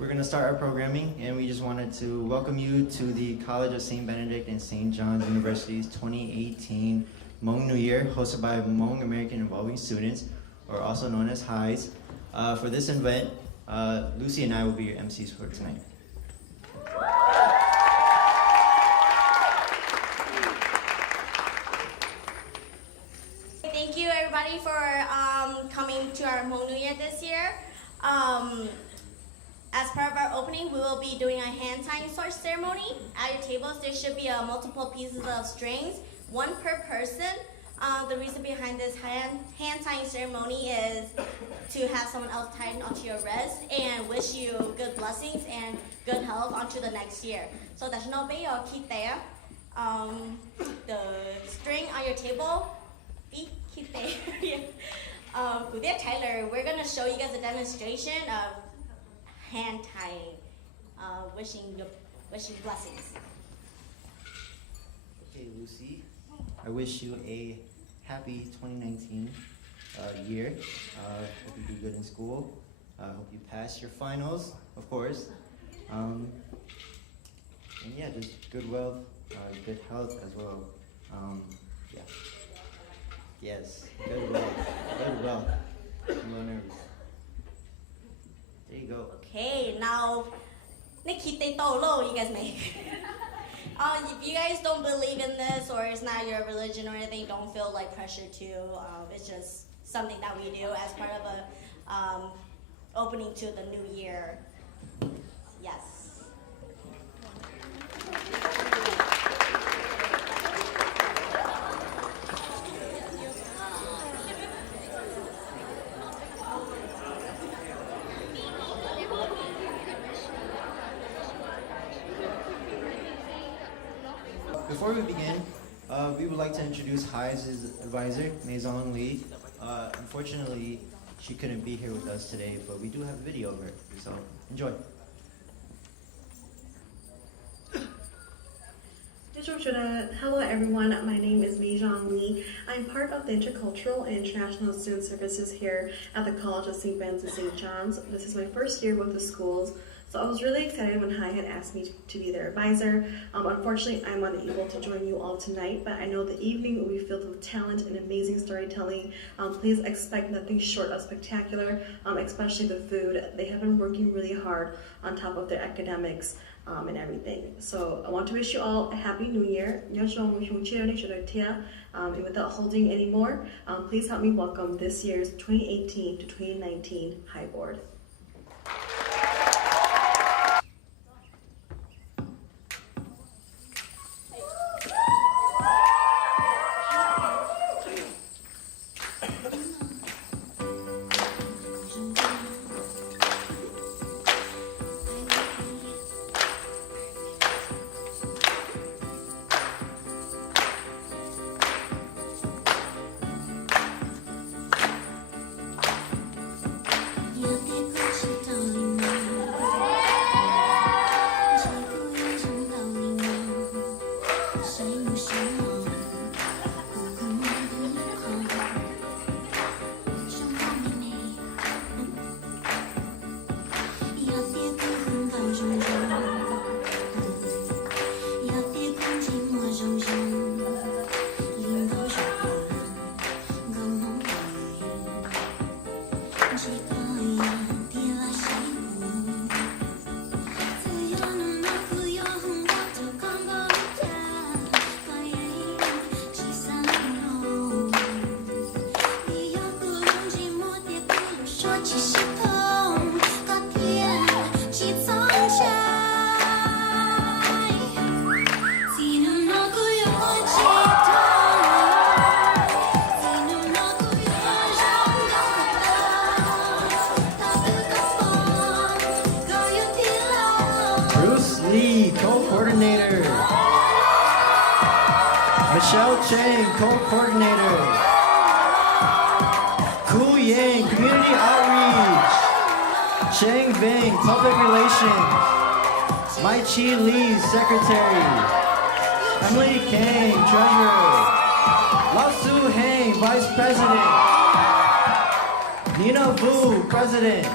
We're going to start our programming, and we just wanted to welcome you to the College of St. Benedict and St. John's University's 2018 Hmong New Year, hosted by Hmong American Involving Students, or also known as HAIS. For this event, Lucy and I will be your MCs for tonight. Thank you everybody for coming to our Hmong New Year this year. As part of our opening, we will be doing a hand tying sword ceremony. At your tables, there should be multiple pieces of strings, one per person. The reason behind this hand tying ceremony is to have someone else tie it onto your wrist and wish you good blessings and good health onto the next year. So that's no be or keep there. The string on your table, keep there. With that, Tyler, we're gonna show you guys a demonstration of hand tying, wishing blessings. Okay, Lucy, I wish you a happy 2019 year. Hope you do good in school. Hope you pass your finals, of course. And yeah, just good wealth, good health as well. Yeah. Yes, good wealth, good wealth. I'm a little nervous. There you go. Okay, now, you guys may. If you guys don't believe in this, or it's not your religion or anything, don't feel like pressure to. It's just something that we do as part of a opening to the new year. Yes. Before we begin, we would like to introduce HAIS's advisor, Maison Lee. Unfortunately, she couldn't be here with us today, but we do have a video of her, so enjoy. Hello everyone, my name is Maison Lee. I'm part of the Intercultural and International Student Services here at the College of St. Ben's and St. John's. This is my first year with the schools, so I was really excited when HAI had asked me to be their advisor. Unfortunately, I'm unable to join you all tonight, but I know the evening will be filled with talent and amazing storytelling. Please expect nothing short of spectacular, especially the food. They have been working really hard on top of their academics and everything. So I want to wish you all a happy new year. And without holding any more, please help me welcome this year's 2018 to 2019 HAI Board. Co-coordinator. Michelle Chang, co-coordinator. Ku Yang, community outreach. Chang Bing, public relations. Mai Chi Lee, secretary. Emily Kang, treasurer. Lao Su Hang, vice president. Nina Vu, president.